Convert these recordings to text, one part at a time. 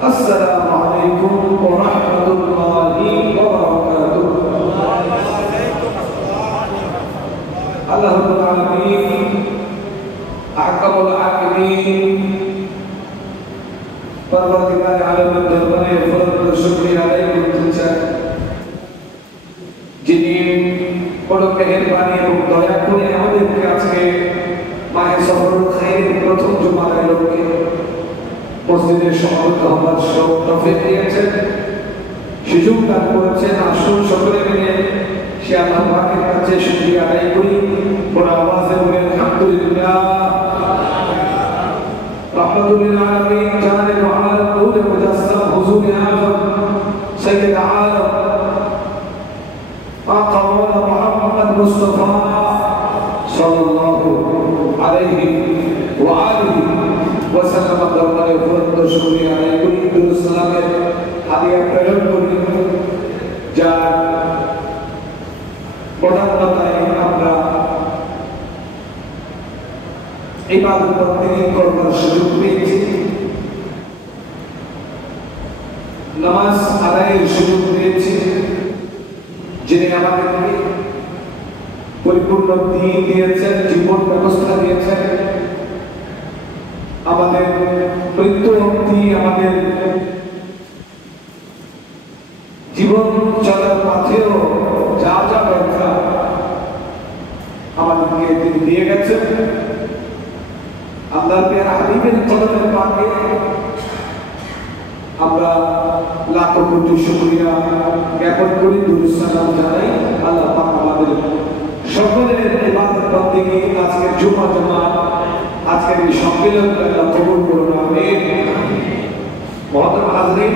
Assalamualaikum warahmatullahi wabarakatuh. আল্লাহ রাব্বুল আলামিন আহকামুল হাকিমিন পরবর্তীকালে আলমের দরবারে ফরজ শুকরিয়া আদায় করতে চাই, যিনি বড় মেহেরবানি এবং দয়া করে আমাদেরকে আজকে মাহে সফরুল খাইরের প্রথম জুমার আলোকে মসজিদের সমাবেত হওয়ার তৌফিক দিয়েছেন, সুযোগ দান করেছেন। আসুন সকলে মিলে সে আল্লাহ পাকের কাছে শুকরিয়া আদায় করি। বড় আওয়াজে বলে আলহামদুলিল্লাহ। রহমাতুল আলামিন জানে মহান নূর মুজাসসাম হুজুর আযম সাইয়্যিদ আলম আকামুল মুহাম্মদ মুস্তাফা সাল্লাল্লাহু আলাইহি ওয়া আলিহি ওয়া সাল্লাম দরবারে ফরজ শুকরিয়া আদায় করি, দুরূদ সালামের হাদিয়া প্রেরণ করি, যার প্রধানতায় আমরা ইবাদত বন্দেগী করবার সুযোগ পেয়েছি, নামাজ আদায়ের সুযোগ পেয়েছি। যিনি আমাদেরকে পরিপূর্ণ দিন দিয়েছেন, জীবন ব্যবস্থা দিয়েছেন, আমাদের মৃত্যু অবধি আমাদের জীবন চলার পথেও যা যা দরকার আমাদেরকে তিনি দিয়ে গেছেন। আল্লাহর প্রিয় হাবিবের কদমের পাকে আমরা লাখো কোটি শুকরিয়া জ্ঞাপন করি, দুরূদ সালাম জানাই। আল্লাহ পাক আমাদের সকলের ইবাদত বন্দেগী আজকের জুমা আজকের এই সম্মেলনকে আল্লাহ কবুল করুন, আমিন। মহতরম হাজরিন,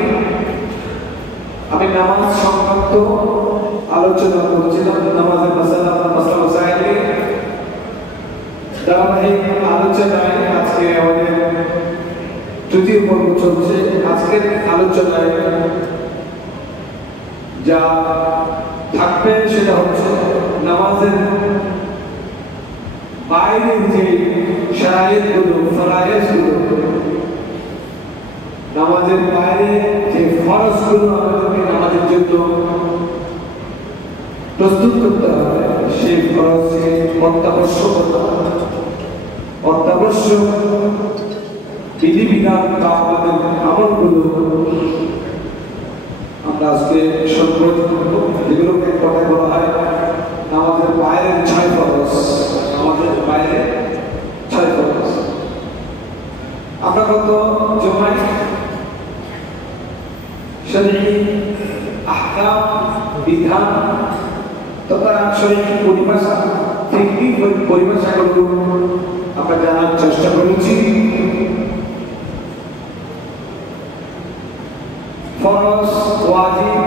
আমি নামাজ সংক্রান্ত আলোচনা করছিলাম। নামাজের মাসাইলে ধারাবাহিক আলোচনায় আজকে আমাদের তৃতীয় পর্ব চলছে। আজকের আলোচনায় যা থাকবে সেটা হচ্ছে নামাজের বাইরের যে শারায়েতগুলো, ফরায়েজগুলো, নামাজের বাইরে যে ফরজগুলো আমাদেরকে নামাজের জন্য প্রস্তুত করতে হবে, সেই ফরজকে অত্যাবশ্যক বিধিবিধান বা আমাদের আমলগুলো আমরা আজকে সংগঠিত করব। যেগুলোকে কথায় বলা হয় আমাদের বাইরের 6 ফরজ। আমাদের বাইরে 6 ফরজ। আমরা কত জমাই শরঈ আহকাম, বিধান তথা শরঈ পরিভাষা, ফিকহি পরিভাষাগুলো আমরা জানার চেষ্টা করেছি। ফরজ, ওয়াজিব,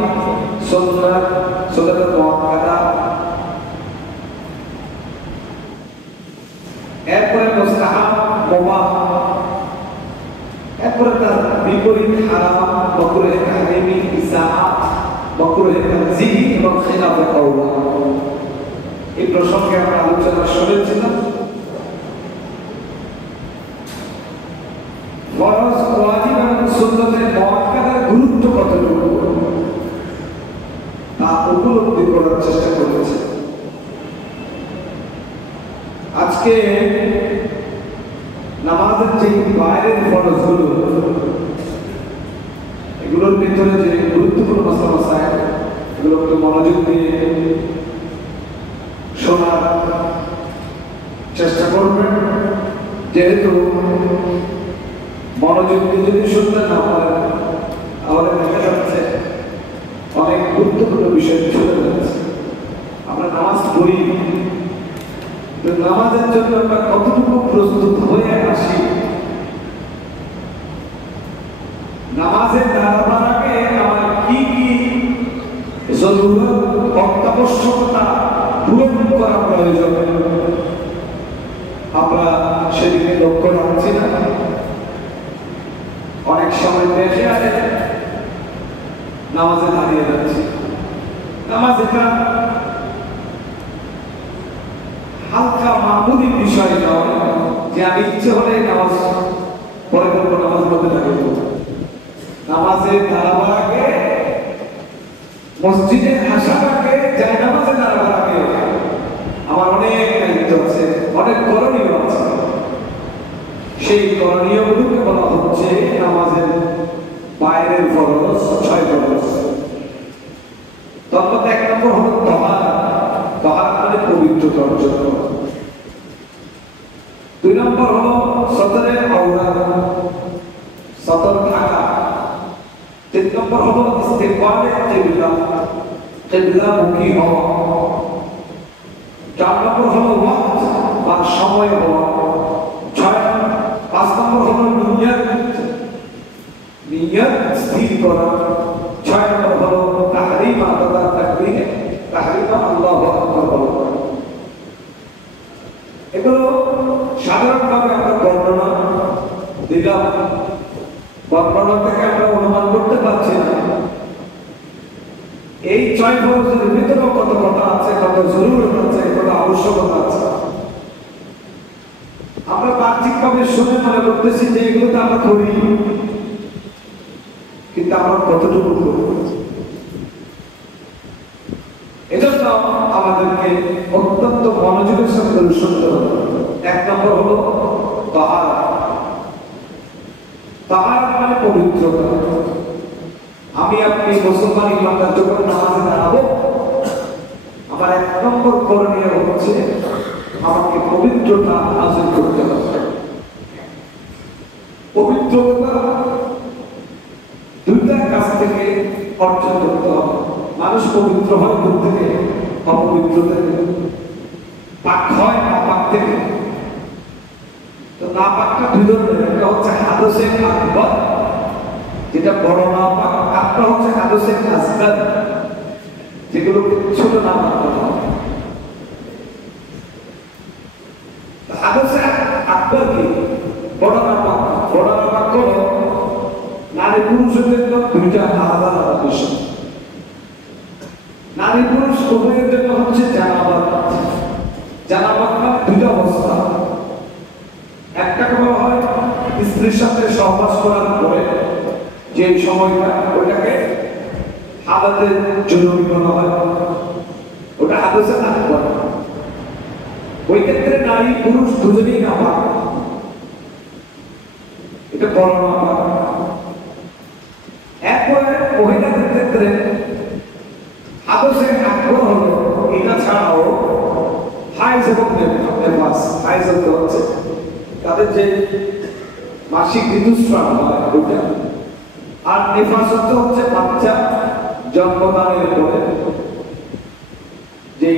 সুন্নাত, সুন্নাত মুআক্কাদা, এরপরে মুস্তাহাব, মুবাহ, এরপরে তার বিপরীত হারাম, মাকরুহে তাহরিমি, ইসাআত, মাকরুহে তানজিহি এবং খিলাফে কাওলা। এই প্রসঙ্গে আমরা আলোচনা শুনেছিলাম। ফরজ, ওয়াজিব এবং সুন্নাতের মুআক্কাদার গুরুত্ব কতটুকু তা উপলব্ধি করার চেষ্টা করেছি। আজকে নামাজের যে বাইরের ফরজগুলো, এগুলোর ভিতরে যে গুরুত্বপূর্ণ মাসাইল, এগুলো একটু মনোযোগ দিয়ে শোনার চেষ্টা করবেন। যেহেতু মনোযোগ দিয়ে যদি শুনতে না পারেন তাহলে দেখা যাচ্ছে অনেক গুরুত্বপূর্ণ বিষয় চলে যাচ্ছে। আমরা নামাজ পড়ি, তো নামাজের জন্য আমরা কতটুকু প্রস্তুত হয়ে আসি, নামাজের দাঁড়াবার আগে আমার কি কি জরুরত, অত্যাবশ্যকতা পূরণ করা প্রয়োজন, আমরা সেদিকে লক্ষ্য রাখছি না। অনেক সময় দেখে আছে নামাজে দাঁড়িয়ে যাচ্ছি। নামাজ এটা হালকা মামুলি বিষয় নয় যে আমি ইচ্ছে হলে নামাজ পরে করবো, নামাজ পড়তে থাকবো। নামাজে দাঁড়াবার আগে, মসজিদে আসার আগে, জায়নামাজে দাঁড়াবার আগে আমার অনেক সেই করণীয়গুলোকে বলা হচ্ছে নামাজের বাইরের ফরজ, 6 ফরজ। তখন 1 নম্বর হলো তাহারা, তাহারা মানে পবিত্রতা অর্জন করা। 2 নম্বর হলো সতরে আওরাত, সতর থাকা। 3 নম্বর হলো ইস্তিকবালে কিবলা, কিবলামুখী হওয়া। 4 নম্বর হলো ওয়াক্ত বা সময় হওয়া। 5 নম্বর হলো নিয়ত, নিয়ত স্থির করা। 6 নম্বর হলো তাহরিম আদা তাকবীর, তাহরিম আল্লাহু আকবার বলা। এগুলো সাধারণভাবে আমরা বর্ণনা দিলাম, বর্ণনা থেকে আমরা অনুমান করতে পারছি না এই 6 ফরজের ভিতরে কত কথা আছে, কত জরুরত আছে, কত আবশ্যকতা আছে। আমরা বাহ্যিকভাবে শুনে মনে করতেছি যে এগুলো তো আমরা করি, কিন্তু আমরা কতটুকু করি। এজন্য আমাদেরকে অত্যন্ত মনোযোগের সাথে শুনতে হবে। 1 নম্বর হলো তাহারা, তাহারা মানে পবিত্রতা। আমি আপনি মুসলমান ইমানদার যখন নামাজে দাঁড়াবো, আমার 1 নম্বর করণীয় হচ্ছে আমাকে পবিত্রতা হাসিল করতে হবে। পবিত্রতা 2টা কাছ থেকে অর্জন করতে হবে। মানুষ পবিত্র হয় কোথা থেকে? অপবিত্র থেকে। পাক হয় নাপাক থেকে। তো নাপাকটা 2 ধরনের, একটা হচ্ছে হাদসে আকবার, যেটা বড় নাপাক, একটা হচ্ছে হাদসে আসগার, যেগুলোকে ছোট নাপাক বলা হয়। হাদসে আকবার কি? বড় নাপাক। বড় নাপাক হলো নারী পুরুষের জন্য 2টা আলাদা আলাদা বিষয়। নারী পুরুষ উভয়ের জন্য হচ্ছে জানাবাত। জানাবাত মানে 2টা অবস্থা। একটা বলা হয় স্ত্রীর সাথে সহবাস করার পরে যে সময়টা, ওটাকে হাদাতের জরুরি বলা হয়, ওটা হাদসে আকবার। ওই ক্ষেত্রে নারী পুরুষ দুজনেই নাপাক, এটা বড় নাপাক। এরপরে মহিলাদের ক্ষেত্রে হাদসে আকবার হলো এটা ছাড়াও হাইজ এবং নেফাস। হাইজ হচ্ছে তাদের যে মাসিক ঋতুস্রাব হয় ওইটা, আর নেফাস হচ্ছে বাচ্চা জন্মদানের পরে যে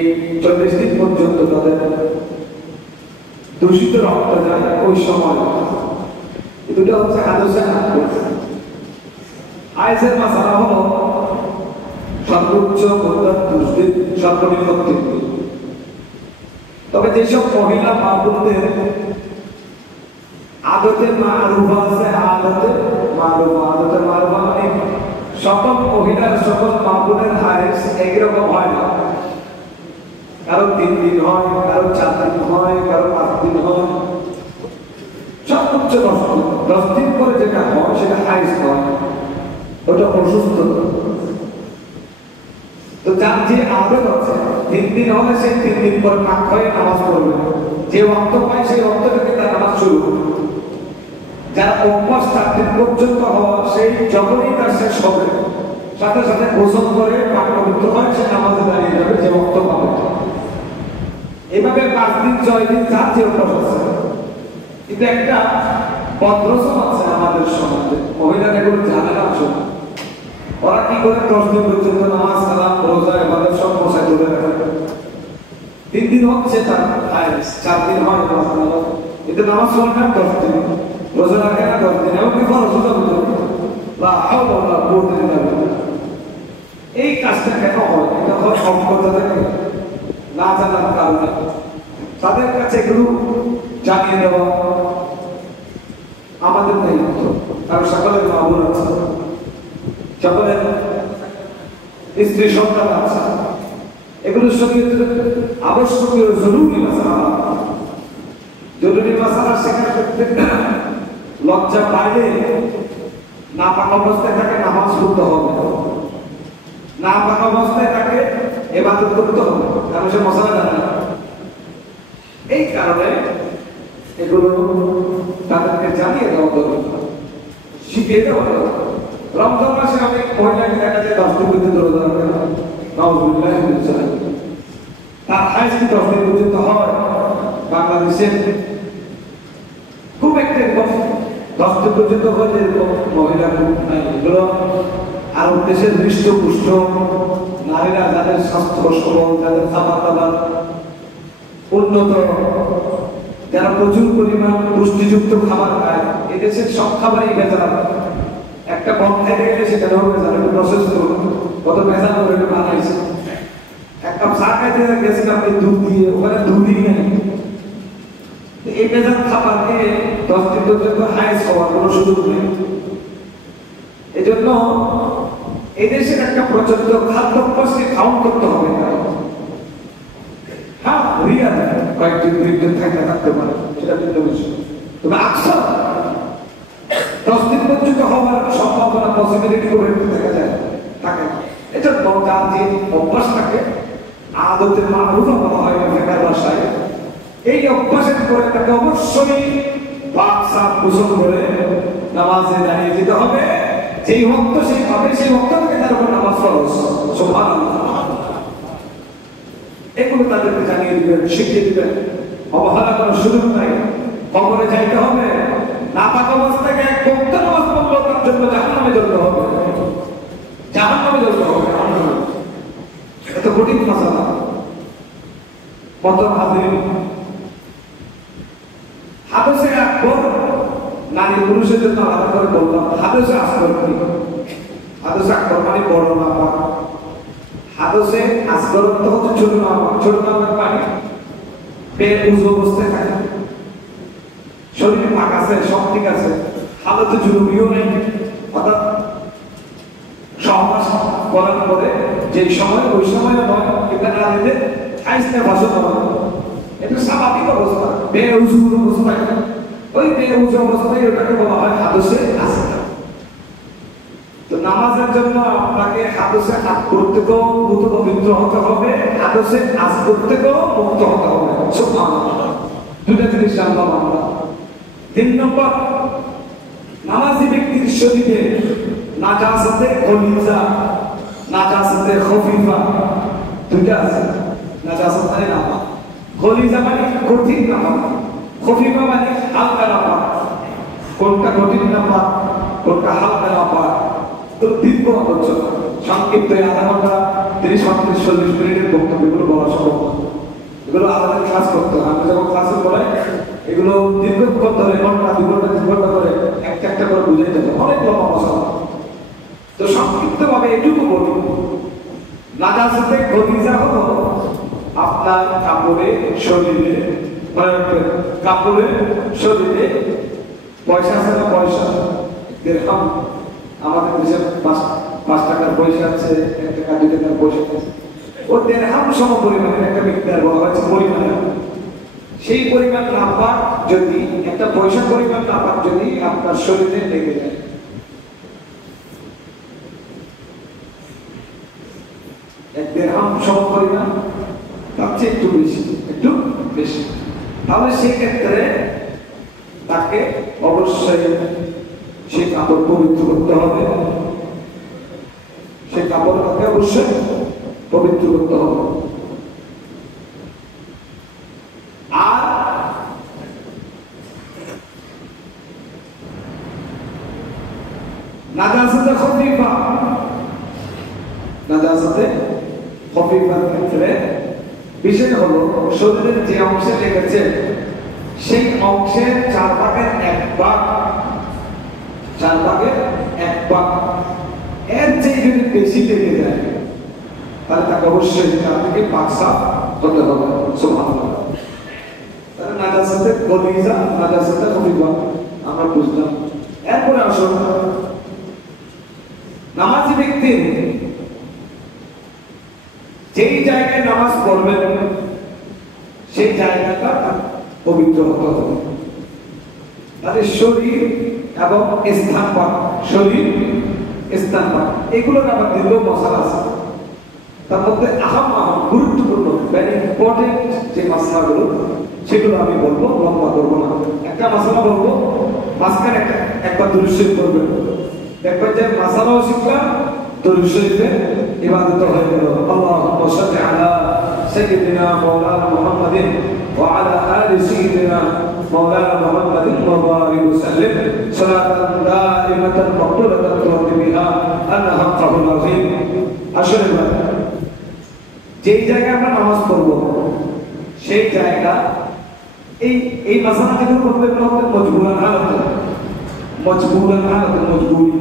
40 দিন পর্যন্ত তাদের দূষিত রক্ত যায়, ওই সময়। এই 2টা হচ্ছে হাদসে আকবার। হাইজের মাসালা হলো সর্বোচ্চ মুদ্রা 20 দিন, সর্বনিম্ন 3 দিন। তবে যেসব মহিলা মা বোনদের আদতে মারুফা আছে, আদতে মারুফা, আদতে মারুফা মানে সকল মহিলার, সকল মা বোনের হাইজ একরকম হয় না। কারো 3 দিন হয়, কারো 4 দিন হয়, কারো 5 দিন হয়, সর্বোচ্চ 10 দিন। 10 দিন পরে যেটা হয় সেটা হাইজ হয়, ওটা অসুস্থতা। তো যার যে আদত আছে 3 দিন হলে সে 3 দিন পর পাক হয়ে নামাজ পড়বে, যে ওয়াক্ত পায় সেই ওয়াক্ত থেকে তার নামাজ শুরু। যার অভ্যাস 4 দিন পর্যন্ত হওয়া, সেই যখনই তার শেষ হবে সাথে সাথে গোসল করে পাক পবিত্র হয়, সে নামাজে দাঁড়িয়ে যাবে যে ওয়াক্ত পাবে। এভাবে 5 দিন 6 দিন যার যে অভ্যাস আছে। কিন্তু একটা বদরসম আছে আমাদের সমাজে, মহিলারা এগুলো জানে না। আসলে ওরা কি করে 10 দিন পর্যন্ত নামাজ, সালাম, রোজা, ইবাদত সব বসায় ধরে রাখে। 3 দিন হচ্ছে তার হাইজ, 4 দিন হয় নামাজ। এতে নামাজ পড়ে না 10 দিন, রোজা রাখে না 10 দিন, এমনকি ফরজ রোজা পর্যন্ত লা হাওলা ওয়ালা কুওয়াতা ইল্লা বিল্লাহ। এই কাজটা কেন হয়? এটা হয় অজ্ঞতা থেকে, না জানার কারণে। তাদের কাছে এগুলো জানিয়ে দেওয়া আমাদের দায়িত্ব। কারণ সকলের মা বোন আছে, সকলের স্ত্রী সন্তান আছে, এগুলো শরীয়তের আবশ্যকীয় জরুরি মাসালা। জরুরি মাসালা শেখার ক্ষেত্রে লজ্জা পাইলে নাপাক অবস্থায় তাকে নামাজ পড়তে হবে, নাপাক অবস্থায় তাকে ইবাদত করতে হবে, কারণ সে মশলা জানে না। এই কারণে এগুলো তাদেরকে জানিয়ে দেওয়া দরকার, শিখিয়ে দেওয়া দরকার। রমজান মাসে অনেক মহিলাকে দেখা যায় 10 দিন পর্যন্ত রোজা রাখে না, নাউযুবিল্লাহি মিন যালিক। তার হাইজ কি 10 দিন পর্যন্ত হয়? বাংলাদেশের খুব একটা 10 দিন পর্যন্ত হয় এরকম মহিলা খুব নাই। এগুলো আরব দেশের হৃষ্টপুষ্ট নারীরা, যাদের স্বাস্থ্য সবল, যাদের খাবার দাবার উন্নত, যারা প্রচুর পরিমাণ পুষ্টিযুক্ত খাবার খায়, এদেশের সব খাবারই ভেজাল। একটা কম খাইতে গেলে সেখানেও ভেজাল, একটু প্রসেস করুন, কত ভেজাল করে বানাইছে। এক কাপ চা খাইতে গেছেন আপনি দুধ দিয়ে, ওখানে দুধই নেই। এই ভেজাল খাবার দিয়ে 10 দিন পর্যন্ত হাইজ হওয়ার কোনো সুযোগ নেই। এই জন্য এদেশের একটা প্রচলিত খাদ্য অভ্যাসকে কাউন্ট করতে হবে। হ্যাঁ, রিয়া কয়েকদিন 2 দিন থাকতে পারে, সেটা ভিন্ন বিষয়। তবে আকসার 10 দিন পর্যন্ত হওয়ার সম্ভাবনা, পসিবিলিটি করে দেখা যায় থাকে। এটা যার যে অভ্যাস থাকে, আদতের মারুফা বলা হয় ফিকহের ভাষায়, এই অভ্যাসের পরে তাকে অবশ্যই পাক সাফ গোসল করে নামাজে দাঁড়িয়ে যেতে হবে। যেই ওয়াক্ত সেই পাবে, সেই ওয়াক্ত থেকে তার উপর নামাজ ফরজ। সুবহানাল্লাহ। এগুলো তাদেরকে জানিয়ে দিবেন, শিখিয়ে দিবেন। অবহেলা করার সুযোগ নাই। কবরে যাইতে হবে, নাপাক অবস্থায় এক বক্ত নামাজ পড়লেও তার জন্য জাহান্নামে যেতে হবে, জাহান্নামে যেতে হবে। এত কঠিন মাসালা। কত হাজির হাদিসে আকবর নারী পুরুষের জন্য আলাদা করে বললাম। হাদিসে আসগর কি? হাদিসে আকবর মানে বড় নাপাক। হাদিসে আসগর তো হচ্ছে ছোট নাপাক। ছোট নাপাক মানে বেউযু অবস্থায় থাকে, শরীরে পাক আছে, সব ঠিক আছে, হালতে জুনুবিও নেই, অর্থাৎ সহবাস করার পরে যে সময়, ওই সময় নয়, এটা নারীদের হাইজের ভাষা নয়, এটা স্বাভাবিক অবস্থা, বেউযু অবস্থায়। ওই বেউযু অবস্থায় ওটাকে বলা হয় হাদিসে আসগর। তো নামাজের জন্য আপনাকে হাদিসে আকবর থেকেও পবিত্র হতে হবে, হাদিসে আসগর থেকেও মুক্ত হতে হবে। সুবহানাল্লাহ। দুটো জিনিস জানলাম আমরা। 3 নম্বর, নামাজি ব্যক্তির শরীরে নাজাসাতে গলিজা, নাজাসাতে খফিফা দুইটা আছে। নাজাসাত মানে নাপাক, গলিজা মানে কঠিন নাপাক, খফিফা মানে হালকা নাপাক। কোনটা কঠিন নাপাক, কোনটা হালকা নাপাক, তো দীর্ঘ আলোচনা, সংক্ষিপ্ত 1/2 ঘন্টা 30-40 মিনিটের বক্তব্য, এগুলো বলা সম্ভব না। এগুলো আলাদা ক্লাস করতে হয়। আমি যখন ক্লাসে পড়াই এগুলো দীর্ঘক্ষণ ধরে, ঘন্টা 2 ঘন্টা 3 ঘন্টা করে একটা করে বুঝাই যেতে অনেক লম্বা মশলা। তো সংক্ষিপ্ত ভাবে এটুকু বলি, নাজাসাতে গলিজা হলো আপনার কাপড়ে, শরীরে, কাপড়ে, শরীরে পয়সা আছে না, পয়সা দিরহাম, আমাদের দেশে 5 টাকার পয়সা আছে, 1 টাকা 2 টাকার পয়সা আছে, ও দিরহাম সম পরিমাণের একটা মিকদার বলা হয়েছে পরিমাণে। সেই পরিমাণ নাপাক যদি, একটা পয়সা পরিমাণ নাপাক যদি আপনার শরীরে লেগে যায়, এক দিরহাম সম পরিমাণ, তার চেয়ে একটু বেশি, তাহলে সেই ক্ষেত্রে তাকে অবশ্যই সেই কাপড় পবিত্র করতে হবে। সেই কাপড় তাকে অবশ্যই পবিত্র করতে হবে। আর নাজাসাতে খফিফা, নাজাসাতে খফিফার ক্ষেত্রে বিষয় হলো শরীরের যে অংশে লেগেছে সেই অংশের 4 ভাগের 1 ভাগ, 4 ভাগের 1 ভাগ এর চেয়ে যদি বেশি লেগে যায়, তাহলে তাকে অবশ্যই তার থেকে পাক সাফ হতে হবে। সুবহানাল্লাহ। তাহলে নাজাসাতে গলিজা, নাজাসাতে খফিফা আমরা বুঝলাম। এরপরে আসুন, নামাজি ব্যক্তি যেই জায়গায় নামাজ পড়বেন সেই জায়গাটা পবিত্র হতে হবে। তাহলে শরীর এবং স্থান পাক, শরীর স্থান পাক, এগুলোর আবার দীর্ঘ মশলা আছে। তার মধ্যে আহম গুরুত্বপূর্ণ ভেরি ইম্পর্টেন্ট যে মাসলাগুলো সেগুলো আমি বলবো, লম্বা করবো না। একটা মাসলা বলবো, মাঝখানে একবার দুরূদ শরীফ পড়বেন, দেখবেন যে মাসালাও শিখলাম, দুরূদ শরীফে ইবাদত হয়ে গেল। আল্লাহুম্মা সাল্লি আলা সাইয়্যিদিনা মাওলানা মুহাম্মাদিন ওয়া আলা আলি সাইয়্যিদিনা মাওলানা মুহাম্মাদিন ওয়া বারিক ওয়া সাল্লিম সালাতান দাইমাতান মাকবুলাতান তুরাদি বিহা আনা হাক্কাহুল আযীম। আসলে যেই জায়গায় আমরা নামাজ পড়বো সেই জায়গা এই মাসালা থেকে প্রবলেম হতে মজবুরান হালাতে, মজবুরি।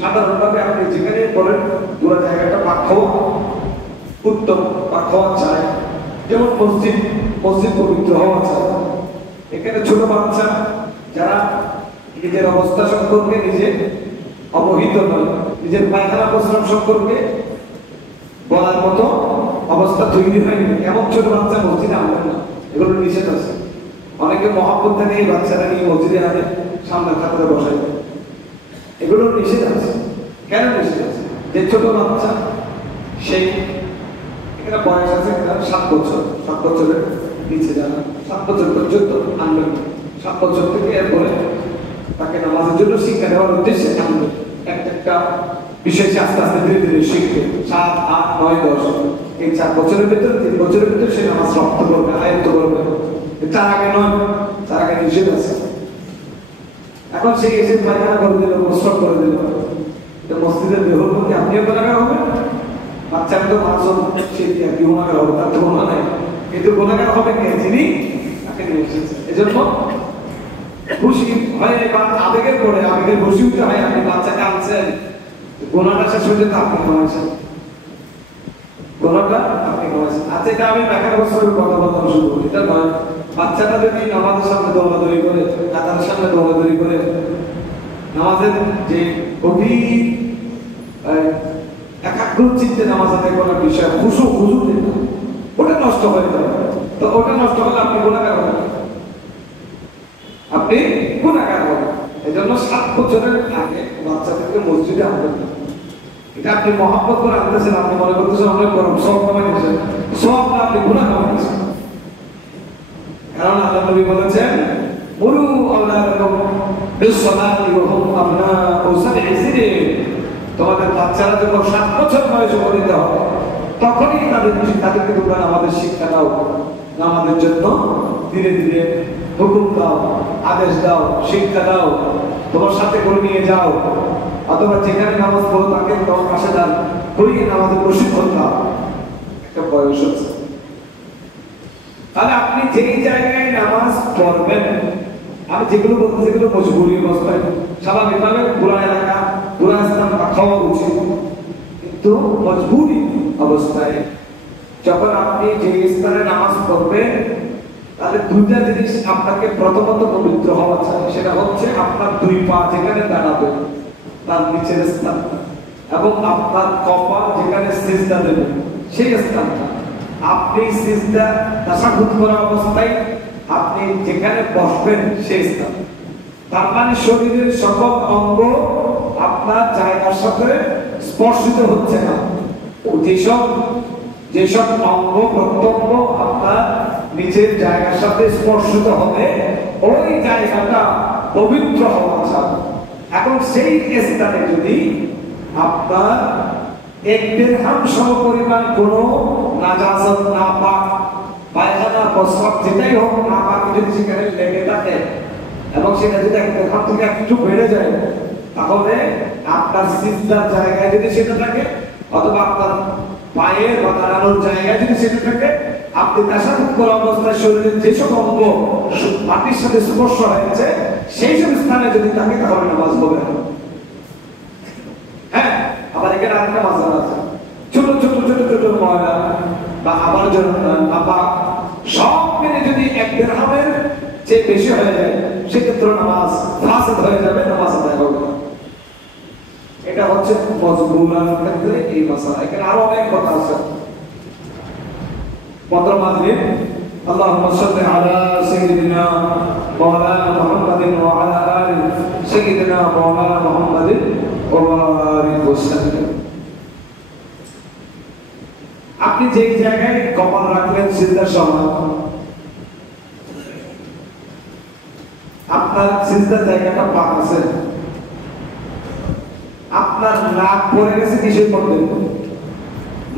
সাধারণভাবে আপনি যেখানে পড়েন পুরো জায়গাটা পাক হওয়া উত্তম, পাক হওয়া চাই। যেমন মসজিদ পবিত্র হওয়া চাই। এখানে ছোট বাচ্চা যারা নিজের অবস্থা সম্পর্কে নিজে অবহিত নয়, নিজের পায়খানা প্রস্রাব সম্পর্কে বলার মতো অবস্থা তৈরি হয়নি, এমন ছোট বাচ্চা মসজিদে আনবেন না, এগুলো নিষেধ আছে। অনেকে মহব্বত থেকে এই বাচ্চারা নিয়ে মসজিদে আনে, সামনের খাতাতে বসাই, এগুলো নিষেধ আছে। কেন নিষেধ আছে? যে ছোট বাচ্চা সেই এখানে বয়স আছে 7 বছর, 7 বছরের নিচে যারা 7 বছর পর্যন্ত আনবেন, 7 বছর থেকে এরপরে তাকে নামাজের জন্য শিক্ষা দেওয়ার উদ্দেশ্যে আনবেন। একটা বিষয় সে আস্তে আস্তে ধীরে ধীরে শিখবে। 7, 8, 9, 10 এই 4 বছরের ভিতর, 3 বছরের ভিতর সে নামাজ রপ্ত করবে, আয়ত্ত করবে। তার আগে নয়, তার আগে নিষেধ আছে। এখন সে এসে পায়খানা করে দিল, প্রস্রাব করে দিল, মসজিদের বেহর মধ্যে আপনিও গুনাহগার হবেন, বাচ্চার তো মাসুম, সে কি আর কি গুনাহগার হবে? তার তো গুনাহ নাই, কিন্তু গুনাহগার হবে কে? যিনি তাকে নিয়ে এসেছে। এজন্য খুশি হয় বা আবেগের পরে আবেগের বসে উঠতে হয়। আপনি বাচ্চাকে আনছেন, গুনাহটা শেষ হয়ে যেতে আপনি কমাইছেন, গুনাহটা আপনি কমাইছেন। আচ্ছা, এটা আমি ব্যাখ্যা বছরের কথা বলতে শুরু করি, এটা নয়। বাচ্চাটা যদি নামাজের সামনে দৌড়াদৌড়ি করে, কাতারের সামনে দৌড়াদৌড়ি করে, নামাজের যে গভীর একাগ্র চিত্তে নামাজ আদায় করার বিষয় খুশু ওটা নষ্ট হয়ে যাবে। তো ওটা নষ্ট হলে আপনি গুনাহগার হবেন, আপনি গুনাহগার হবেন। এই জন্য 7 বছরের আগে বাচ্চাদেরকে মসজিদে আনবেন না। এটা আপনি মহব্বত করে আনতেছেন, আপনি মনে করতেছেন অনেক গরম, সব কমাই দিচ্ছেন, সব না, আপনি গুনাহ কমাই দিচ্ছেন। কারণ আল্লাহ নবী বলেছেন, মুরু আওলাদাকুম বিস-সালাতি ওয়া হুম আবনাউ 7 সিনিন। তোমাদের বাচ্চারা যখন 7 বছর বয়সে উপনীত হবে তখনই তাদেরকে তোমরা নামাজের শিক্ষা দাও, নামাজের জন্য ধীরে ধীরে হুকুম দাও, আদেশ দাও, শিক্ষা দাও, তোমার সাথে করে নিয়ে যাও, অথবা যেখানে নামাজ পড়ো তাকে তোমার পাশে দাও, করিয়ে নামাজের প্রশিক্ষণ দাও। একটা বয়স আছে। তাহলে আপনি যেই জায়গায় নামাজ পড়বেন, আমি যেগুলো বলতে যেগুলো মজবুরি অবস্থায় স্বাভাবিকভাবে পুরা এলাকা পুরা স্থান খাওয়া উচিত, কিন্তু মজবুরি অবস্থায় যখন আপনি যে স্থানে নামাজ পড়বেন তাহলে দুইটা জিনিস আপনাকে প্রথমত পবিত্র হওয়া চাই। সেটা হচ্ছে আপনার 2 পা যেখানে দাঁড়াবে তার নিচের স্থানটা, এবং আপনার কপাল যেখানে সিজদা দেবে সেই স্থানটা। আপনি সিজদা তাশাহুদ করা অবস্থায় আপনি যেখানে বসবেন সেই স্থান। তার মানে শরীরের সকল অঙ্গ আপনার জায়গার সাথে স্পর্শিত হচ্ছে না। যেসব অঙ্গ প্রত্যঙ্গ আপনার নিচের জায়গার সাথে স্পর্শিত হবে ওই জায়গাটা পবিত্র হওয়া চাই। এখন সেই স্থানে যদি আপনার 1 দিরহাম সমপরিমাণ কোনো নাজাসত, নাপাক, পায়খানা, প্রস্রাব যেটাই হোক নাপাক যদি সেখানে লেগে থাকে এবং সেটা যদি 1 দিরহাম থেকে একটু বেড়ে যায়, তাহলে আপনার সিজদার জায়গায় যদি সেটা থাকে অথবা আপনার পায়ের বা দাঁড়ানোর জায়গায় যদি সেটা থাকে, আপনি তাশাহুদ করা অবস্থায় শরীরের যেসব অঙ্গ মাটির সাথে স্পর্শ হয়েছে সেই সব স্থানে যদি থাকে তাহলে নামাজ হবে না। হ্যাঁ, আবার এখানে আরেকটা মাসআলা আছে, ছোট ময়লা বা আবার নাপাক সব মিলে যদি 1 দিরহামের চেয়ে বেশি হয়ে যায় সেক্ষেত্রে নামাজ ফাসিদ হয়ে যাবে, নামাজ আদায় হবে না। এটা হচ্ছে মজবুরান ক্ষেত্রে এই মাসআলা। এখানে আরো অনেক কথা আছে। মতমাদিন আল্লাহুম্মা সাল্লি আলা সাইয়্যিদিনা মাওলানা মুহাম্মাদিন ওয়া আলা আলি সাইয়্যিদিনা মাওলানা মুহাম্মাদিন ওয়া বারিক ওয়া সাল্লিম। আপনি যে জায়গায় কপাল রাখলেন সিজদার সময়, আপনার সিজদার জায়গাটা পাক আছে, আপনার নাক পড়ে গেছে কিসের মধ্যে?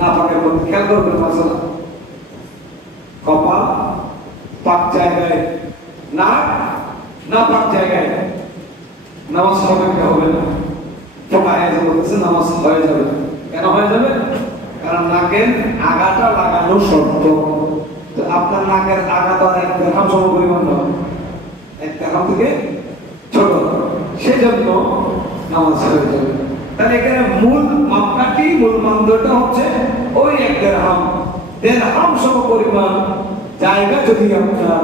না পাকের মধ্যে। খেয়াল করবেন মাসালা, কপাল পাক জায়গায়, নাক না পাক জায়গায়, নামাজ হবে কি হবে না? ফুকাহায়ে বলতেছে নামাজ হয়ে যাবে। কেন হয়ে যাবে? কারণ নাকের আগাটা লাগানো শর্ত। তো আপনার নাকের আগা তো আর 1 দিরহাম সমপরিমাণ নয়, 1 দিরহাম থেকে ছোট, সেজন্য নামাজ হয়ে যাবে। তাহলে এখানে মূল মাপকাঠি, মূল মানদণ্ডটা হচ্ছে ওই 1 দিরহাম, দিরহাম সমপরিমাণ জায়গা যদি আপনার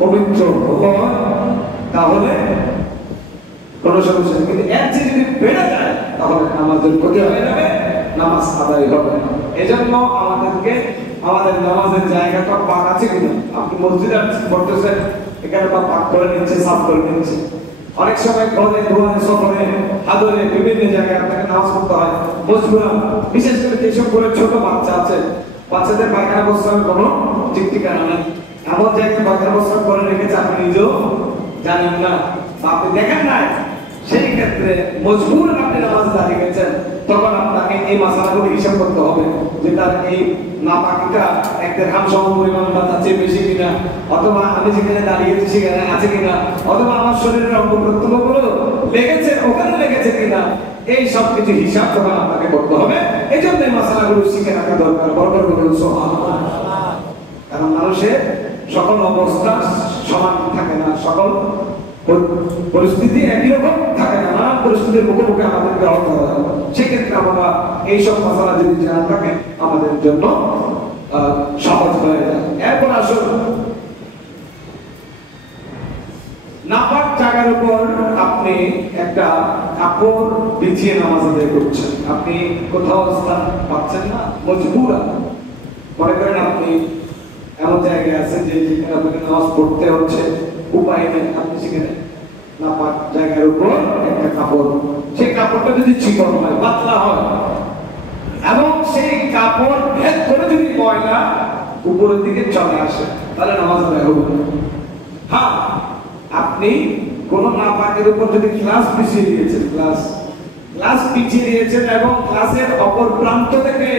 পবিত্র হয় তাহলে কোনো সমস্যা নেই। কিন্তু এর চেয়ে যদি বেড়ে যায় তাহলে নামাজের ক্ষতি হয়ে যাবে, নামাজ আদায় হবে না। এজন্য আমাদেরকে আমাদের নামাজের জায়গাটা পাক আছে কিনা, আপনি মসজিদে পড়তেছেন, এখানে পাক করে নিচ্ছে, সাফ করে নিচ্ছে। অনেক সময় ঘরে দুয়ারে সফরে হাদরে বিভিন্ন জায়গায় আপনাকে নামাজ পড়তে হয় মজবুরা, বিশেষ করে যেসব করে ছোট বাচ্চা আছে, বাচ্চাদের পায়খানা প্রস্রাবের কোনো ঠিক ঠিকানা নেই, এমন জায়গায় পায়খানা প্রস্রাব করে রেখেছে আপনি নিজেও জানেন না, আপনি দেখেন নাই, সেই ক্ষেত্রে মজবুর আপনি নামাজ দাঁড়িয়ে গেছেন, তখন আপনাকে এই মাসালাগুলো হিসাব করতে হবে যে তার এই নাপাকিটা 1 দিরহাম সমপরিমাণ বা তার চেয়ে বেশি কিনা, অথবা আমি যেখানে দাঁড়িয়েছি সেখানে আছে কিনা, অথবা আমার শরীরের অঙ্গ প্রত্যঙ্গগুলো লেগেছে ওখানে লেগেছে কিনা, এই সব কিছু হিসাব তখন আপনাকে করতে হবে। এই জন্য এই মাসালাগুলো শিখে রাখা দরকার। বরকত বলুন সুবহানাল্লাহ। কারণ মানুষের সকল অবস্থা সমান থাকে না, সকল পরিস্থিতি একই রকম থাকে না, নানান পরিস্থিতির মুখোমুখি আমাদেরকে হতে হয়। সেক্ষেত্রে আমরা এইসব মশলা যদি জানা থাকে আমাদের জন্য সহজ হয়ে যায়। এরপর আসুন, নাপাক জায়গার উপর আপনি একটা কাপড় বিছিয়ে নামাজ আদায় করছেন, আপনি কোথাও স্থান পাচ্ছেন না, মজবুর মনে করেন আপনি এমন জায়গায় আছেন যে যেখানে আপনাকে নামাজ পড়তে হচ্ছে, উপায় নেই, আপনি সেখানে নাপাক জায়গার উপর একটা কাপড়, সেই কাপড়টা যদি চিকন হয়, পাতলা হয়, এবং সেই কাপড় ভেদ করে যদি ময়লা উপরের দিকে চলে আসে, তাহলে নামাজ আদায় হবে না। হ্যাঁ, আপনি কোন নাপাকের উপর যদি গ্লাস পিছিয়ে দিয়েছেন, গ্লাস পিছিয়ে দিয়েছেন এবং গ্লাসের অপর প্রান্ত থেকে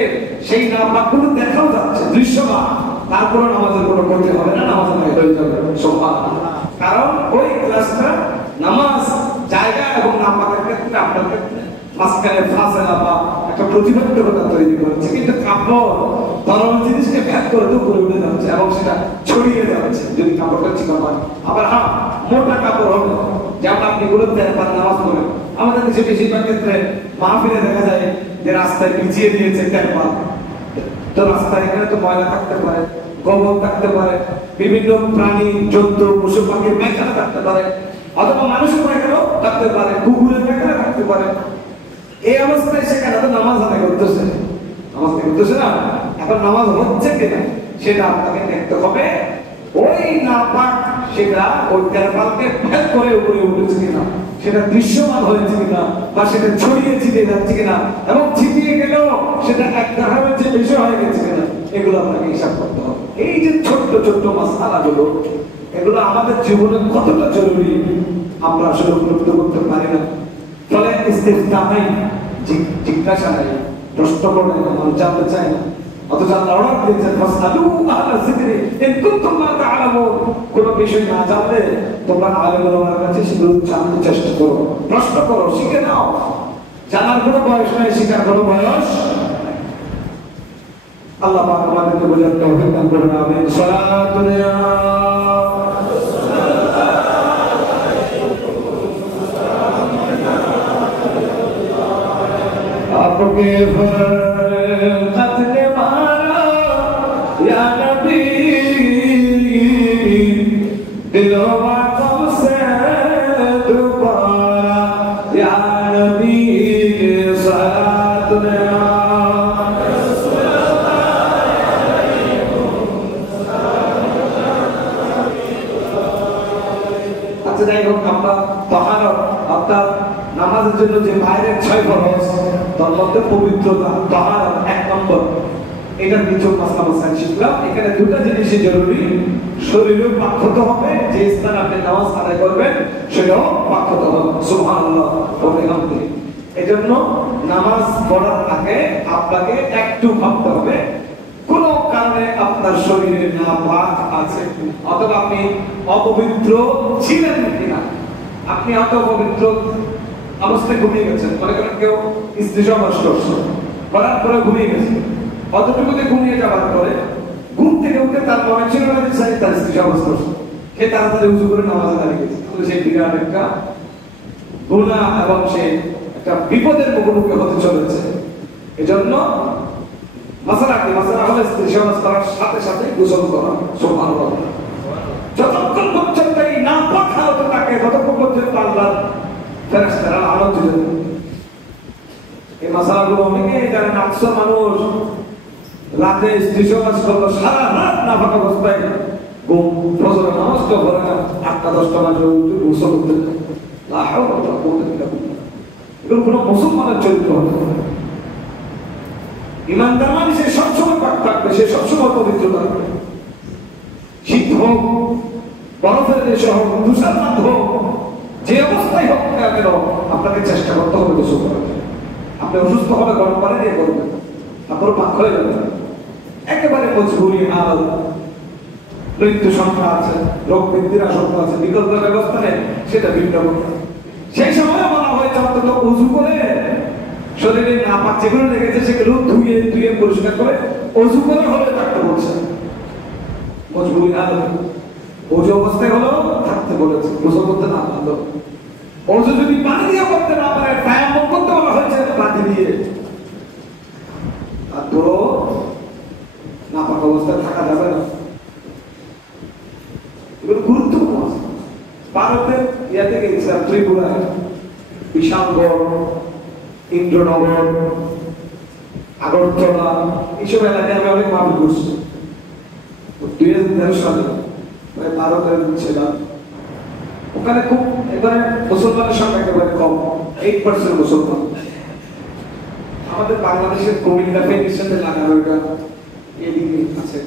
সেই নাপাকগুলো দেখাও যাচ্ছে, দৃশ্যমান, তারপরে নামাজের কোনো ক্ষতি হবে না, নামাজ আদায় হয়ে যাবে সুবহানাল্লাহ। কারণ ওই গ্লাসটা নামাজ জায়গা এবং নাপাকের ক্ষেত্রে আপনার ক্ষেত্রে মাঝখানে ফাসলা বা একটা প্রতিবন্ধকতা তৈরি করেছে, কিন্তু কাপড় তরল জিনিসকে ভেদ করে তো উপরে উঠে যাচ্ছে এবং সেটা ছড়িয়ে যাচ্ছে যদি কাপড়টা চিকন হয়। আবার হ্যাঁ, মোটা কাপড় হবে, যেমন আপনি বলুন নামাজ পড়েন, আমাদের দেশে বেশিরভাগ ক্ষেত্রে মাহফিলে দেখা যায় যে রাস্তায় বিছিয়ে দিয়েছে তেরপাল, তো রাস্তায় এখানে তো ময়লা থাকতে পারে, গোবর থাকতে পারে, বিভিন্ন প্রাণী জন্তু পশু পাখির পায়খানা থাকতে পারে, অথবা মানুষের পায়খানাও থাকতে পারে, কুকুরের পায়খানা থাকতে পারে। এই অবস্থায় সেখানে তো নামাজ আদায় করতেছে, নামাজ করতেছে না, এখন নামাজ হচ্ছে কিনা সেটা আপনাকে দেখতে হবে। ওই নাপাক সেটা ওই তেরপালকে ভেদ করে উপরে উঠেছে কিনা, সেটা দৃশ্যমান হয়েছে কিনা, বা সেটা ছড়িয়ে ছিটিয়ে যাচ্ছে কিনা, এবং ছিটিয়ে গেলেও সেটা 1 দিরহামের চেয়ে বেশি হয়ে গেছে কিনা, এগুলো আপনাকে হিসাব করতে হবে। এই যে ছোট্ট ছোট্ট মাসআলাগুলো, এগুলো আমাদের জীবনে কতটা জরুরি আমরা আসলে উপলব্ধি করতে পারি না। ফলে ইস্তিফতা নাই, জিজ্ঞাসা নাই, প্রশ্ন করে আমরা জানতে চাই না, অথচ আল্লাহ অর্ডার দিয়েছেন ফাসআলু আহলা যিকরি ইন কুনতুম লা তা'লামুন, কোন বিষয় না জানলে তোমরা আলেম ওলামার কাছে সেগুলো জানতে চেষ্টা করো, প্রশ্ন করো, শিখে নাও। জানার কোনো বয়স নাই, শিখার কোনো বয়স। আল্লাহ পাক আমাদেরকে বোঝার তৌফিক দান করুন, আমিন। সালাতুন ইয়া आपके फरकत ने मारा या नबी, दिलों बातों से दोबारा या नबी, सलातुन या আচ্ছা, যাই হোক, আমরা তাহারত অর্থাৎ নামাজের জন্য যে বাইরের 6 ফরজ, তার মধ্যে পবিত্রতা, তাহারত 1 নম্বর। এটা কিছু মাসলা মাসাইল শিখলাম। এখানে দুটো জিনিসই জরুরি, শরীরেও পাক হতে হবে, যে স্থানে আপনি নামাজ আদায় করবেন সেটাও পাক হতে হবে। সুবহানাল্লাহ ওয়া বিহামদিহি। এজন্য নামাজ পড়ার আগে আপনাকে একটু ভাবতে হবে কোন কারণে আপনার শরীরে নাপাক আছে, অথবা আপনি অপবিত্র ছিলেন কিনা। আপনি অপবিত্র অবস্থায় ঘুমিয়ে গেছেন, মনে করেন কেউ স্ত্রী সহবাস করছে, করার পরে ঘুমিয়ে গেছে, অতটুকুতে ঘুমিয়ে যাওয়ার পরে ঘুম থেকে উঠে তার মনে ছিল না যে তার স্ত্রী সহবাস করছে, সে তাড়াতাড়ি উজু করে নামাজে দাঁড়িয়ে গেছে, তাহলে সে বিরাট একটা গুনাহ এবং সে একটা বিপদের মুখোমুখি হতে চলেছে। এজন্য মাসালা হলো স্ত্রী সহবাস করার সাথে সাথে গোসল করা। সুবহানাল্লাহ। যতক্ষণ পর্যন্ত এই নাপাক হালতে থাকে ততক্ষণ পর্যন্ত আল্লাহর ফেরেশতারা আলো দিবেন। এই মাসালাগুলো অনেকে জানেন। আকসর মানুষ রাতে স্ত্রী সহবাস করলো, সারা রাত নাপাক অবস্থায় ঘুম, ফজরের নামাজ তো পড়ে না, 8টা-10টা বাজে উঠে গোসল করতে, লা হাওলা ওয়ালা কুওয়াতা ইল্লা বিল্লাহ। এগুলো কোনো মুসলমানের চরিত্র হতে পারে। ইমানদার মানে সে সবসময় পাক থাকবে, সে সবসময় পবিত্র থাকবে। শীত হোক, বরফের দেশে হোক, তুষারপাত হোক, যে অবস্থায় হোক না কেন আপনাকে চেষ্টা করতে হবে গোসল করার। আপনি অসুস্থ হলে গরম পানি দিয়ে করবেন, আপনার পাক হয়ে যাবে। একেবারে মজবুরি হাল, মৃত্যু সংখ্যা আছে, রোগ বৃদ্ধির আশঙ্কা আছে, বিকল্প ব্যবস্থা নেই, সেটা ভিন্ন কথা। সেই সময় বলা হয়েছে অন্তত উযু করে শরীরে নাপাক যেগুলো লেগেছে সেগুলো ধুয়ে পরিষ্কার করে উযু করে হলে থাকতে বলছে। মজবুরি হাল, উযু অবস্থায় হলো থাকতে বলেছে, গোসল করতে না পারলো। উযু যদি পানি দিয়ে করতে না পারে, তায়াম্মুম করতে বলা হয়েছে পানি দিয়ে। আর তো নাপাক অবস্থায় থাকা যাবে না। এগুলো গুরুত্বপূর্ণ। ভারতের ইয়াতে গেছিলাম ত্রিপুরায়, বিশালগড়, ইন্দ্রনগর, আগরতলা, এইসব এলাকায় আমি অনেক মাহফিল করছি। 2013 সালে ভারতের ছিলাম। ওখানে খুব এবারে মুসলমানের সংখ্যা একেবারে কম, 8% মুসলমান। আমাদের বাংলাদেশের কুমিল্লা ফেনীর সাথে লাগানো এটা এদিকে আছে।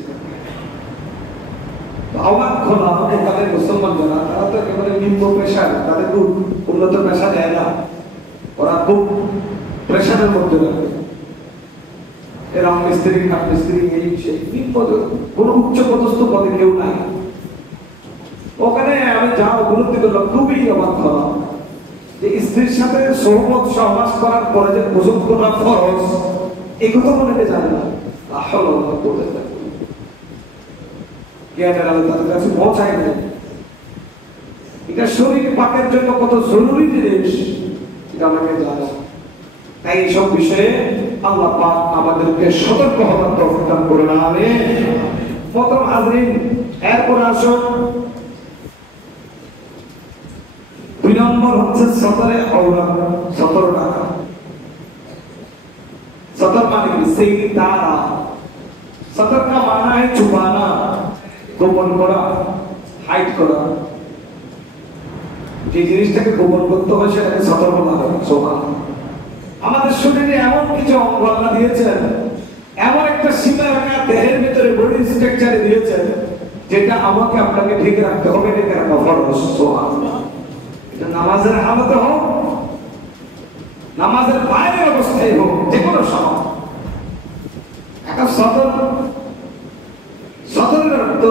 আওয়াজ খোলা এখানে মুসলমান যারা, তারা তো একেবারে নিম্ন পেশার, তাদের খুব উন্নত পেশা দেয় না, ওরা খুব প্রেশারের মধ্যে রাখে। এরা মিস্ত্রি, কাঠ মিস্ত্রি, এই সেই কোনো উচ্চ পদস্থ পদে কেউ নাই। ওখানে আমি যা উপলব্ধি করলাম, খুবই অবাক হলাম যে স্ত্রীর সাথে সহমত সহবাস করার পরে যে গোসল করা ফরজ, এই কথা অনেকে জানে না। তাদের কাছে পৌঁছায় না। এটা শরীর পাকের জন্য কত জরুরি জিনিস এটা আমাকে জানা। তাই এইসব বিষয়ে আল্লাহ পাক আমাদেরকে সতর্ক হওয়ার তৌফিক দান করুন। আমিন। প্রথম হাজরিন, এরপর আসুন 2 নম্বর হচ্ছে সতরে আওরাত। 17 টাকা सतर माने की सही तारा सतर का माना है छुपाना, गोपन करा, हाइड करा। যে জিনিসটাকে গোপন করতে হয় সেটাকে সতর বলা হয়। সুবহানাল্লাহ। আমাদের শরীরে এমন কিছু অঙ্গ আল্লাহ দিয়েছেন, এমন একটা সীমারেখা দেহের ভিতরে বডি স্ট্রাকচারে দিয়েছেন, যেটা আমাকে আপনাকে ঠিক রাখতে হবে, ঢেকে রাখা ফরজ। সুবহানাল্লাহ। এটা নামাজের হালতে হোক, নামাজের বাইরের অবস্থায় হোক, যে কোনো সময় একটা সতরের অর্থ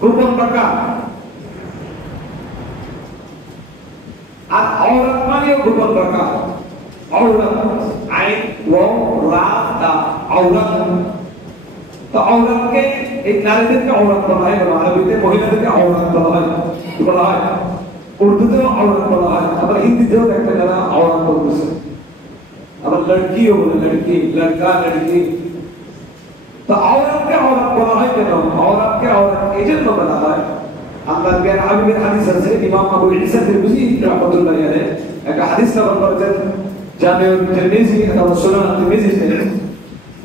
গোপন রাখা। আর औरत माने गोपन रखा। औरत आइन वो राता औरत, तो औरत के एक नारीদের কে औरत বলা হয়, আরবিতে মহিলাদেরকে औरत বলা হয়, উর্দুতেও औरत বলা হয়, আবার হিন্দিতেও একটা যারা औरत বলতেছে, আবার লড়কিও বলে, লড়কি, লড়কা, লড়কি। তো औरत কে औरत বলা হয় কেন? औरत কে औरत এই জন্য বলা হয়, আল্লাহর জ্ঞান হাবিবের হাদিস আছে, ইমাম আবু ঈসা তিরমিজি রাহমাতুল্লাহ আলাইহি একটা হাদিস নকল করেছেন জামিউ তিরমিজি অথবা সুনান তিরমিজিতে,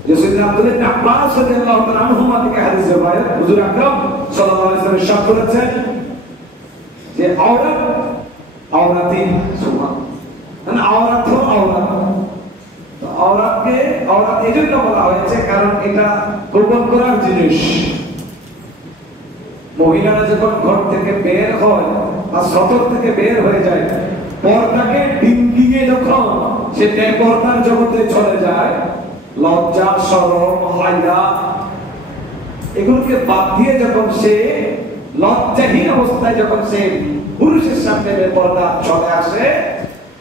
যে সাইয়েদনা আব্দুল্লাহ ইবনে আব্বাস রাদিয়াল্লাহু তাআলা আনহুমা থেকে হাদিস রবায়াত, হুজুর আকরাম সাল্লাল্লাহু আলাইহি ওয়াসাল্লাম ইরশাদ করেছেন যে औरत औरती, সুবহানাল্লাহ, মানে औरत हो औरत, तो औरतকে औरत এজন্য বলা হয়েছে কারণ এটা গোপন করার জিনিস। মহিলারা যখন ঘর থেকে বের হয় বা সতর থেকে বের হয়ে যায়, পর্দাকে ডিঙ্গিয়ে যখন সে বেপর্দার জগতে চলে যায়, লজ্জা শরম হায়া এগুলোকে বাদ দিয়ে যখন সে লজ্জাহীন অবস্থায় যখন সে পুরুষের সামনে বেপর্দা চলে আসে,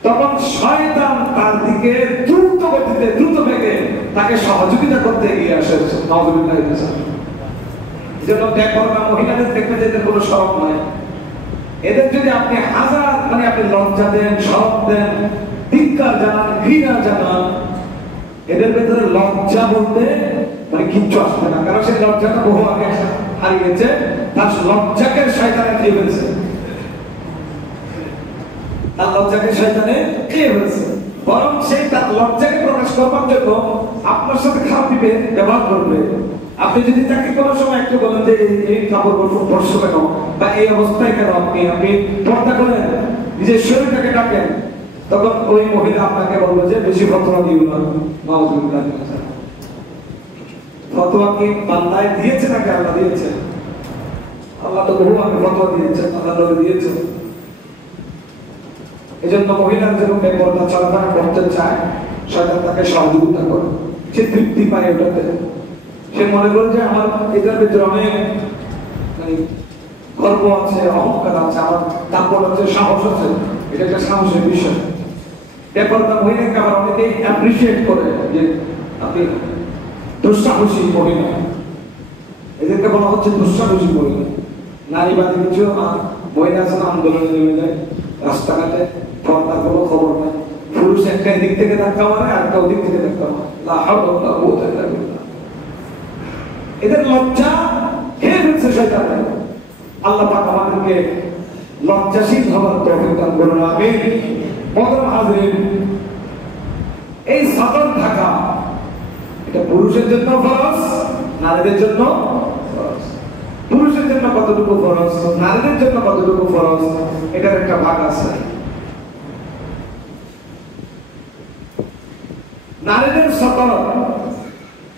তখন শয়তান তার দিকে দ্রুত গতিতে দ্রুত বেগে তাকে সহযোগিতা করতে এগিয়ে আসে। নাউযুবিল্লাহি মিন যালিক। এজন্য বেপরদা মহিলাদের দেখবে যে এদের কোনো শরম নাই। এদের যদি আপনি হাজার আপনি লজ্জা দেন, শরম দেন, ধিক্কার জানান, ঘৃণা জানান, এদের ভেতরে লজ্জা বলতে কিচ্ছু আসবে না, কারণ সেই লজ্জাটা বহু আগে হারিয়েছে। তার লজ্জাকে শয়তানে খেয়ে ফেলছে, তার লজ্জাকে শয়তানে খেয়ে ফেলছে। বরং সেই তার লজ্জাকে প্রকাশ করবার জন্য আপনার সাথে খারাপ ব্যবহার করবে। আপনি যদি তাকে কোনো সময় একটু বলেন যে এই কাপড় পরছো কেন বা এই অবস্থায় কেন আপনি পর্দা করেন, নিজের শরীরটাকে ডাকেন, তখন ওই মহিলা আপনাকে বলবে যে বেশি ফতোয়া দিও না। নাউযুবিল্লাহ। ফতোয়া কি বান্দায় দিয়েছে নাকি আল্লাহ দিয়েছে? আল্লাহ তো বহু আগে ফতোয়া দিয়েছেন, আল্লাহ নবী দিয়েছেন। এজন্য মহিলা যখন বেপরদা চলাফেরা করতে চায়, শয়তান তাকে সহযোগিতা করে, সে তৃপ্তি পায় ওটাতে। সে মনে করে যে আমার এটার ভিতরে অনেক গর্ব আছে, অহংকার আছে, আমার তারপর আছে, সাহস আছে। এটা একটা সাহসের বিষয়। বেপরদা মহিলাকে আবার অনেকেই অ্যাপ্রিশিয়েট করে যে আপনি দুঃসাহসী মহিলা, এদেরকে বলা হচ্ছে দুঃসাহসী মহিলা। নারীবাদী কিছু মহিলা আছে না, আন্দোলনে নেমে যায় রাস্তাঘাটে, পর্দার কোনো খবর নাই। পুরুষ একটা এদিক থেকে ধাক্কা মারে আর একটা ওদিক থেকে ধাক্কা মারে। লা হাওলা ওয়ালা কুওয়াতা ইল্লা বিল্লাহ। এদের লজ্জা খেয়ে ফেলছে শয়তান। আল্লাহ পাক আমাদেরকে লজ্জাশীল হওয়ার তৌফিক দান করুন, আমিন। মুহতারাম হাজিরিন, এই সাতর ঢাকা এটা পুরুষের জন্য ফরজ, নারীদের জন্য ফরজ। পুরুষের জন্য কতটুকু ফরজ, নারীদের জন্য কতটুকু ফরজ, এটার একটা ভাগ আছে। নারীদের সতর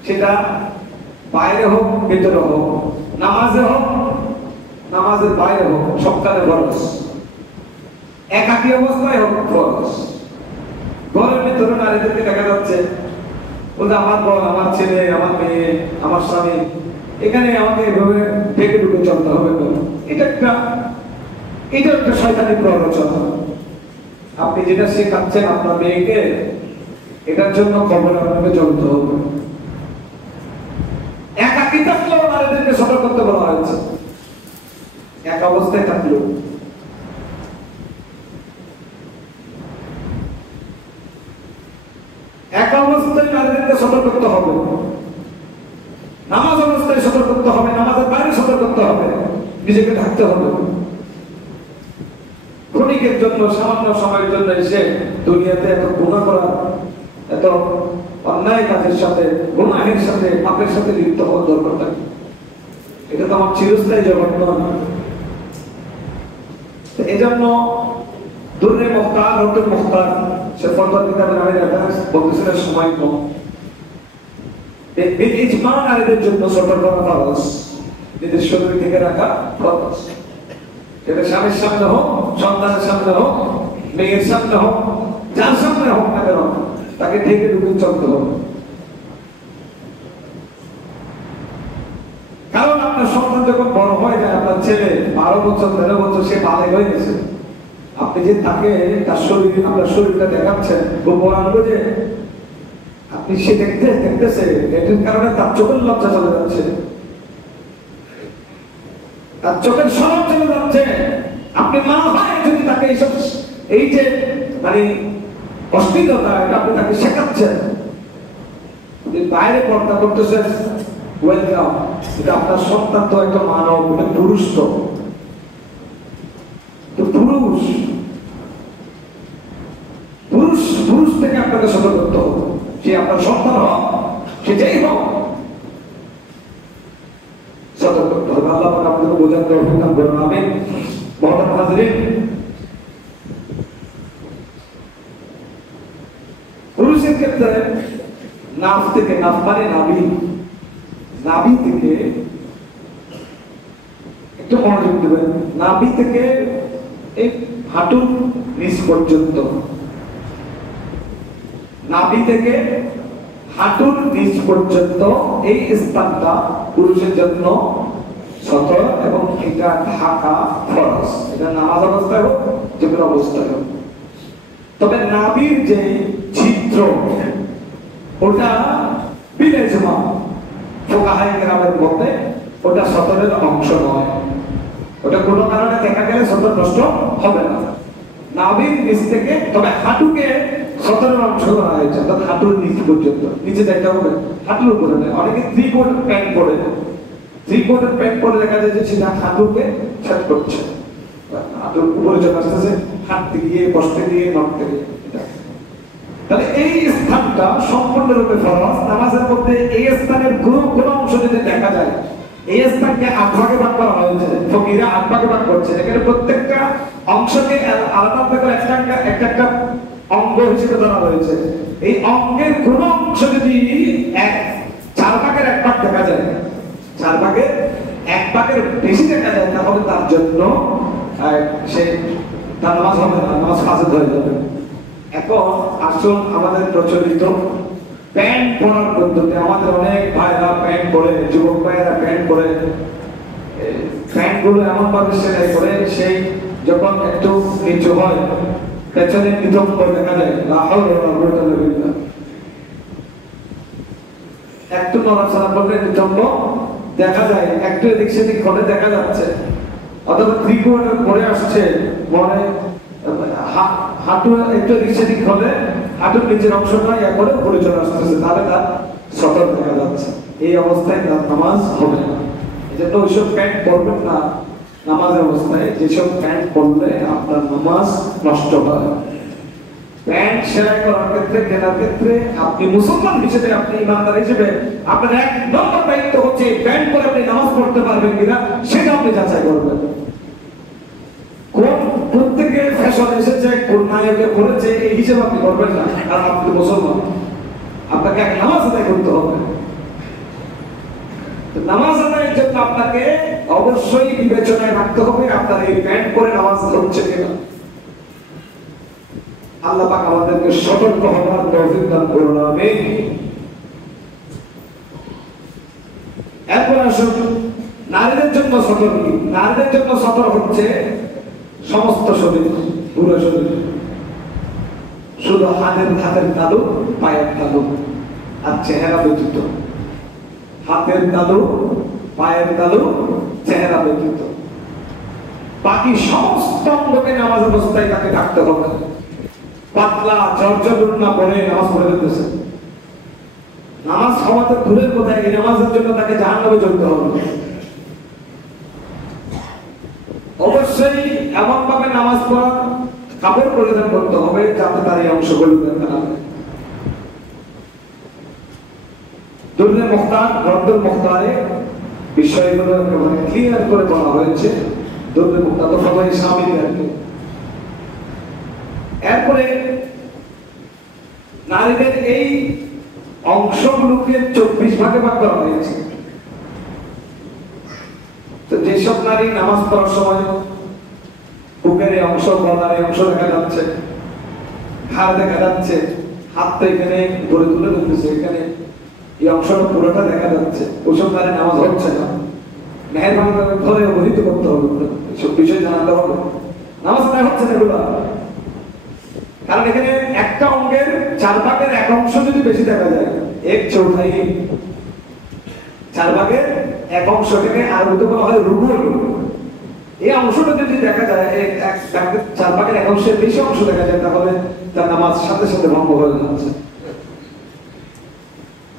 সেটা বাইরে হোক ভেতরে হোক, নামাজে হোক নামাজের বাইরে হোক, সবখানে ফরজ। একাকী অবস্থায় হোক ফরজ। ঘরের ভিতরে নারীদেরকে দেখা যাচ্ছে বলতে আমার বর, আমার ছেলে, আমার মেয়ে, আমার স্বামী, এখানে আমাকে এভাবে ঢেকে ঢুকে চলতে হবে। এটা একটা শয়তানি প্ররোচনা। আপনি যেটা শেখাচ্ছেন আপনার মেয়েকে, এটার জন্য কবরে আপনাকে চলতে হবে। একাকী থাকলেও নারীদেরকে সতর্ক করতে বলা হয়েছে, এক অবস্থায় থাকলেও। এক অবস্থায় নারীদেরকে সতর্ক করতে হবে, নামাজ অবস্থায় সতর্ক করতে হবে, নামাজের বাইরে সতর্ক করতে হবে, নিজেকে ঢাকতে হবে। ক্ষণিকের জন্য, সামান্য সময়ের জন্য এসে দুনিয়াতে এত গুনাহ করা, এত অন্যায় কাজের সাথে, গুনাহের সাথে, পাপের সাথে লিপ্ত হওয়ার দরকার থাকে। এটা তো আমার চিরস্থায়ী জগৎ নয়। এই জন্য দুর্রে মুখতার, রতুল মুখতার, সে ফতোয়া কিতাবের আমি রেফারেন্স বলতেছিলাম, সময় কম। ইজমা নারীদের জন্য সতর্ক করা ফরজ, নিজের শরীর থেকে রাখা ফরজ। এটা স্বামীর সামনে হোক, সন্তানের সামনে হোক, মেয়ের সামনে হোক, যার সামনে হোক না কেন, তাকে ঢেকে ঢুকে চলতে হবে। কারণ আপনার সন্তান যখন বড় হয়ে যায়, আপনার ছেলে 12 বছর 13 বছর, সে বালেগ হয়ে গেছে, আপনি যে তাকে তার শরীর, আপনার শরীরটা দেখাচ্ছেন গোপন আনবে, আপনি সে দেখতেছে, এটার কারণে তার চোখের লজ্জা চলে যাচ্ছে, তার চোখের শরম চলে যাচ্ছে। আপনি মা হয় যদি তাকে এইসব, এই যে অশ্লীলতা, এটা আপনি তাকে শেখাচ্ছেন, বাইরে পর্দা করতেছেন, ওয়েলকাম। এটা আপনার সন্তান তো একটা মানব, এটা পুরুষ, তো পুরুষ পুরুষ পুরুষ থেকে আপনাকে সতর্ক করতে হবে। সে আপনার সন্তান হোক, সে যেই হোক, সতর্ক করতে হবে। আল্লাহ পাক আপনাকে বোঝার তৌফিক দান করুন, আমিন। মুহতারাম হাজিরিন, পুরুষের ক্ষেত্রে থেকে, নাফ মানে নাভি, নাভি থেকে একটু মনোযোগ দেবেন, নাভি থেকে এই হাঁটুর নিচ পর্যন্ত, নাভি থেকে হাঁটুর নিচ পর্যন্ত এই স্থানটা পুরুষের জন্য সতর এবং এটা ঢাকা ফরজ। এটা নামাজ অবস্থায় হোক, যে কোনো অবস্থায় হোক। তবে নাভির যে ছিদ্র ওটা বিলেজমা ফোকাহাই গ্রামের মধ্যে ওটা সতরের অংশ নয়, ওটা কোনো কারণে দেখা গেলে সতর নষ্ট হবে না। নাভির নিচ থেকে, তবে হাঁটুকে সতরের অংশ করা হয়েছে, অর্থাৎ হাঁটুর নিচ পর্যন্ত, নিচে যাইতে হবে, হাঁটুর উপরে নয়। অনেকে থ্রি কোয়ার্টার প্যান্ট পরে, থ্রি কোয়ার্টার প্যান্ট পরে দেখা যায় যে সেটা হাঁটুকে ছেদ করছে, হাঁটুর উপরে চলে আসতেছে, হাঁটতে গিয়ে, বসতে গিয়ে, নড়তে গিয়ে। তাহলে এই স্থানটা সম্পূর্ণরূপে ফরজ। নামাজের মধ্যে এই স্থানের কোনো অংশ যদি দেখা যায়, এই স্থানকে 8 ভাগে ভাগ করা হয়েছে, ফকিরা 8 ভাগে ভাগ করছে। এখানে প্রত্যেকটা অংশকে আলাদা করে একটা অঙ্গ হিসেবে ধরা হয়েছে। এই অঙ্গের কোন অংশ যদি 4 ভাগের 1 ভাগ দেখা যায়, 4 ভাগের 1 ভাগের বেশি দেখা যায়, তাহলে তার জন্য তার নামাজ হবে না, নামাজ ফাসেদ হয়ে যাবে। এখন আসুন আমাদের প্রচলিত প্যান্ট পরার পদ্ধতি। আমাদের অনেক ভাইরা প্যান্ট পরে, যুবক ভাইরা প্যান্ট পরে, প্যান্ট গুলো এমন ভাবে সেলাই করে সেই যখন একটু নিচু হয় পেছনে নিতম্ব দেখা যায়, একটু নড়াচড়া করলে নিতম্ব দেখা যায়, একটু এদিক সেদিক করে দেখা যাচ্ছে, অথবা ত্রিকোণের পরে আসছে, মনে হাঁটু একটু এদিক সেদিক হলে হাঁটুর নিচের অংশটা করে উপরে চলে আসতেছে, তাহলে তার সতর দেখা যাচ্ছে। এই অবস্থায় তার নামাজ হবে না। এই জন্য ওইসব প্যান্ট পরবেন না নামাজের অবস্থায়। যেসব প্যান্ট পরলে আপনার নামাজ নষ্ট হয়। প্যান্ট সেলাই করার ক্ষেত্রে, কেনার ক্ষেত্রে আপনি মুসলমান হিসেবে, আপনি ইমানদার হিসেবে আপনার 1 নম্বর দায়িত্ব হচ্ছে প্যান্ট পরে আপনি নামাজ পড়তে পারবেন কিনা সেটা আপনি যাচাই করবেন। প্রত্যেকে ফ্যাশন এসেছে, কোন নায়কে পড়েছে এই হিসেবে আপনি করবেন না। আর আপনি মুসলমান, আপনাকে এক নামাজ আদায় করতে হবে। নামাজ আদায়ের জন্য আপনাকে অবশ্যই বিবেচনায় রাখতে হবে আপনার এই প্যান্ট পরে নামাজ হচ্ছে কিনা। আল্লাহ পাক আমাদেরকে সতর্ক হওয়ার তৌফিক দান করুন, আমিন। এরপর আসুন নারীদের জন্য সতর কি? নারীদের জন্য সতর হচ্ছে সমস্ত শরীর, পুরো শরীর, শুধু হাতের তালু, পায়ের তালু আর চেহারা ব্যতীত। হাতের তালু, পায়ের তালু, চেহারা ব্যতীত বাকি সমস্ত অঙ্গকে নামাজ অবস্থায় তাকে থাকতে হবে। পাতলা জর্জর না পড়ে নামাজ পড়ে যেতেছে, নামাজ খাওয়াতে দূরের কোথায়, এই নামাজের জন্য তাকে জাহান্নামে চলতে হবে। অবশ্যই এমন ভাবে নামাজ পড়ার কাপড় পরিধান করতে হবে যাতে তার এই অংশগুলো দেখা না যায়। দুররে মুখতার, রদ্দুল মুখতারে বিষয়গুলো একেবারে ক্লিয়ার করে বলা হয়েছে। দুররে মুখতার তো সবাই শামিল আছে। এরপরে নারীদের এই অংশগুলোকে 24 ভাগে ভাগ করা হয়েছে। তো যেসব নারী নামাজ পড়ার সময় বুকের এই অংশ, গলার এই অংশ দেখা যাচ্ছে, ঘাড় দেখা যাচ্ছে, হাতটা এখানে ধরে তুলে ধরতেছে, এখানে এই অংশটা পুরোটা দেখা যাচ্ছে, ওইসব নারী নামাজ হচ্ছে না। মেহেরবানি করে ধরে অবহিত করতে হবে, এসব বিষয় জানাতে হবে। নামাজ না হচ্ছে না এগুলো, কারণ এখানে একটা অঙ্গের 4 ভাগের 1 অংশ যদি বেশি দেখা যায়, 1/4, 4 ভাগের 1 অংশ, এখানে আর উল্টো বলা হয় রুকুর। এই অংশটা যদি দেখা যায় 4 ভাগের 1 অংশের বেশি অংশ দেখা যায়, তাহলে তার নামাজ সাথে সাথে ভঙ্গ হয়ে যাচ্ছে।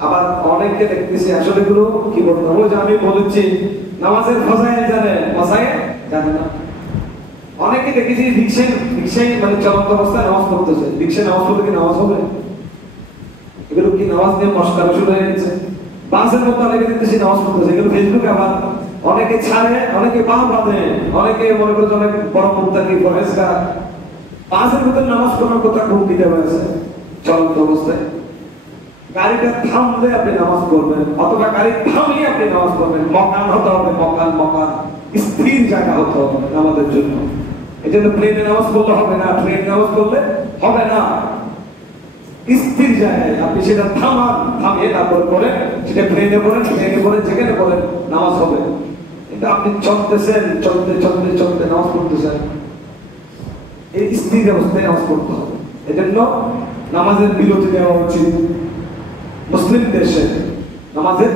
আবার অনেককে দেখতেছি আসলে এগুলো কি বলতে হবে, যে আমি বলেছি নামাজের ফজাইল জানে, ফজাইল জানে না। অনেকে দেখেছি রিকশায় মানে চলন্ত অবস্থায় নামাজ পড়তেছে, রিকশায় নামাজ পড়তে কি নামাজ হবে? এগুলো কি নামাজ নিয়ে মশকারা শুরু হয়ে গেছে। বাসের মধ্যে অনেকে দেখতেছি নামাজ পড়তেছে, এগুলো ফেসবুকে আবার অনেকে ছাড়ে, অনেকে পা বাঁধে, অনেকে মনে করে অনেক বড় মুক্তাকি পরেশগার। বাসের ভিতরে নামাজ পড়ার কথা খুব দিতে হয়েছে চলন্ত অবস্থায়। গাড়িটা থামলে আপনি নামাজ পড়বেন, অথবা গাড়ি থামিয়ে আপনি নামাজ পড়বেন। মকান হতে হবে, মকান মকান স্থির জায়গা হতে হবে আমাদের জন্য। এই জন্য প্লেনে নামাজ পড়লে হবে না, ট্রেন নামাজ পড়লে হবে না। স্থির জায়গায় আপনি সেটা থামান, থামিয়ে তারপর পড়েন, সেটা প্লেনে পড়েন, ট্রেনে পড়েন, যেখানে পড়েন নামাজ হবে। কিন্তু আপনি চলতেছেন, চলতে চলতে চলতে নামাজ পড়তেছেন, এই স্থির অবস্থায় নামাজ পড়তে হবে। এই জন্য নামাজের বিরতি দেওয়া উচিত। মুসলিম দেশে নামাজের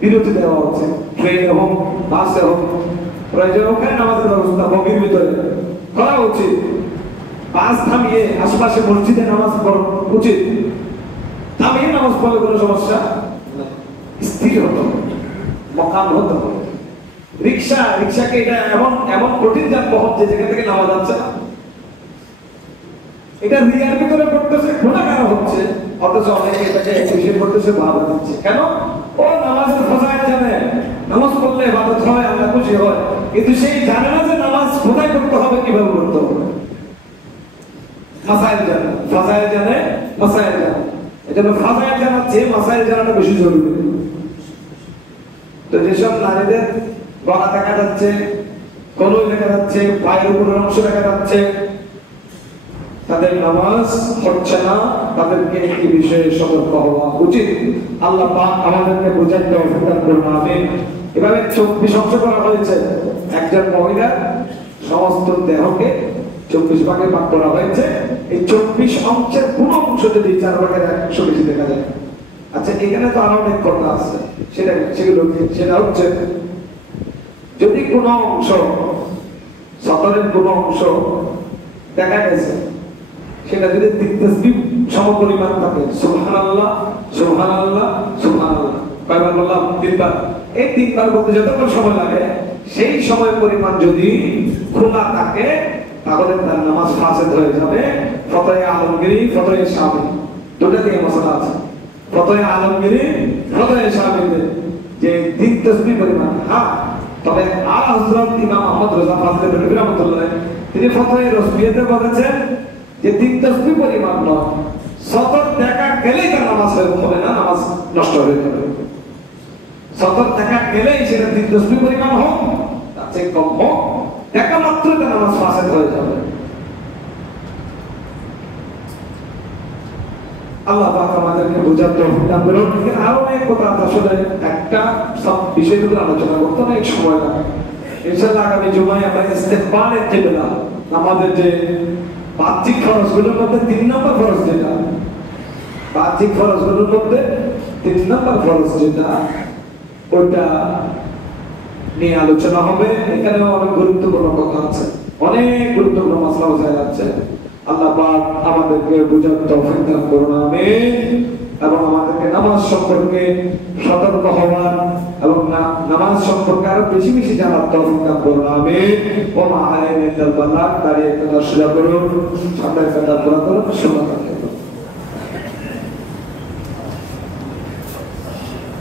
বিরতি দেওয়া উচিত, ট্রেনে হোক, বাসে হোক, প্রয়োজন ওখানে নামাজের ব্যবস্থা বগির ভিতরে করা উচিত। বাস থামিয়ে আশেপাশে মসজিদে নামাজ পড়া উচিত, থামিয়ে নামাজ পড়লে কোনো সমস্যা স্থির হতো, মকান হতো। রিক্সাকে এটা এমন এমন কঠিন যানবাহন যে যেখান থেকে নামা যাচ্ছে না, এটা রিয়ার ভিতরে পড়তেছে, গুনাহগার হচ্ছে, অথচ অনেকে এটাকে এসে পড়তেছে, ভালো দিচ্ছে। কেন? ও নামাজের ফজাইল জানে, নামাজ পড়লে ইবাদত হয়, আল্লাহ খুশি হয়, কিন্তু সেই জানে না যে নামাজ কোথায় করতে হবে, কিভাবে করতে হবে। মাসাইল জানে, ফজাইল জানে, মাসাইল জানে। এজন্য ফজাইল জানার চেয়ে মাসাইল জানাটা বেশি জরুরি। তো যেসব নারীদের গলা দেখা যাচ্ছে, কনুই দেখা যাচ্ছে, পায়ের উপরের অংশ দেখা যাচ্ছে, তাদের নামাজ হচ্ছে না, তাদেরকে এই বিষয়ে সতর্ক হওয়া উচিত। আল্লাহ পাক আমাদেরকে বোঝার তৌফিক দান করুন, আমিন। এভাবে 24 অংশ করা হয়েছে। একজন মহিলা সমস্ত দেহকে 24 ভাগে ভাগ করা হয়েছে। এই 24 অংশের কোন অংশ যদি 4 ভাগের 1 বেশি দেখা যায়। আচ্ছা, এখানে তো আরো অনেক কথা আছে, সেটা হচ্ছে যদি কোন অংশ, সতরের কোন অংশ দেখা গেছে, সেটা যদি 3 তাসবিহ সমপরিমাণ থাকে, সুবহানাল্লাহ সুবহানাল্লাহ সুবহানাল্লাহ, কয়বার বললাম? 3 বার। এই 3 বার বলতে যতক্ষণ সময় লাগে, সেই সময় পরিমাণ যদি খোলা থাকে, তাহলে তার নামাজ ফাসেদ হয়ে যাবে। ফতোয়া আলমগীরি, ফতোয়া শাফি, দুটো দিয়ে মশলা আছে। ফতোয়া আলমগীরি, ফতোয়া শাফিতে যে 3 তাসবিহ পরিমাণ। হ্যাঁ, তবে আলা হযরত ইমাম আহমদ রাজা ফাজলে বেরলভী রাহমাতুল্লাহ তিনি ফতোয়া রসবিয়াতে বলেছেন যে 3 তাসবিহ পরিমাণ নয়, সতর দেখা গেলেই তার নামাজ হবে না, নামাজ নষ্ট হয়ে যাবে। সতর দেখা গেলেই সেটা 3 তাসবিহ পরিমাণ হোক, তার চেয়ে কম হোক, দেখা মাত্র তার নামাজ ফাসেদ হয়ে যাবে। আল্লাহ পাক আমাদেরকে বোঝার তৌফিক দান করুন। আরো অনেক কথা আছে, আসলে একটা সব বিষয়গুলো আলোচনা করতে অনেক সময় লাগে। ইনশাআল্লাহ আগামী জুমায় আমরা ইস্তেগফারের কিবলা, আমাদের যে বাহ্যিক খরচগুলোর মধ্যে 3 নম্বর খরচ, যেটা বাহ্যিক খরচগুলোর মধ্যে 3 নম্বর খরচ যেটা, ওইটা নিয়ে আলোচনা হবে। এখানেও অনেক গুরুত্বপূর্ণ কথা আছে, অনেক গুরুত্বপূর্ণ মাসলা বোঝা যাচ্ছে। আল্লাহ পাক আমাদেরকে বুঝার তৌফিক দান করুন, আমিন। এবং আমাদেরকে নামাজ সম্পর্কে সতর্ক হওয়ার এবং নামাজ সম্পর্কে আরো বেশি বেশি জানার তৌফিক দান করুন, আমিন। ওয়া মা আলাইনা ইল্লাল বালাগ, দাঁড়িয়ে একটা দর্শনা করুন, সামনে একটা দোয়া করুন, সুবহানাল্লাহ।